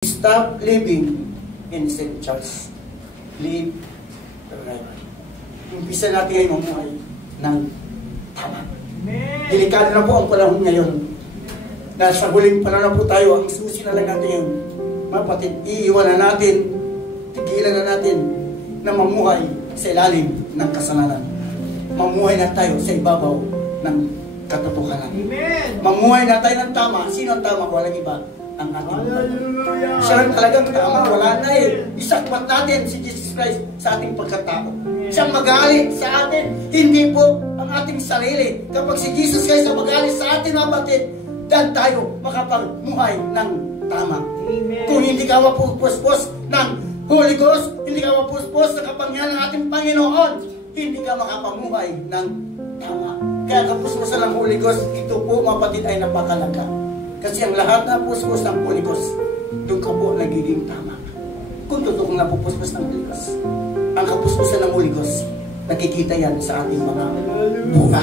Stop living in St. Charles. Live the right way. Umpisa natin ngayon mamuhay ng tama. Delikado na po ang panahon ngayon. Nasa huling panahon na po tayo. Ang susi na lang natin ngayon. Mga kapatid, iiwanan natin, tigilan na natin na mamuhay sa ilalim ng kasalanan. Mamuhay na tayo sa ibabaw ng katotohanan. Mamuhay na tayo ng tama. Sino ang tama? Walang iba. Ang ating siya lang talagang tama, wala na eh. Isakpat natin si Jesus Christ sa ating pagkatao. Siyang magalit sa atin, hindi po ang ating sarili. Kapag si Jesus Christ ang magalit sa atin, mga batid, dan tayo makapagmuhay ng tama. Amen. Kung hindi ka mapupuspos ng Holy Ghost, hindi ka mapupuspos sa kapangyarihan ng ating Panginoon, hindi ka makapamuhay ng tama. Kaya kapusposan ng Holy Ghost, ito po mga batid ay napakalaga. Kasi ang lahat na puspos ng Holy Ghost, doon ka po nagiging tama. Kung totoong napupuspos ng Holy Ghost, ang kapusposan ng Holy Ghost, nakikita yan sa ating mga bunga.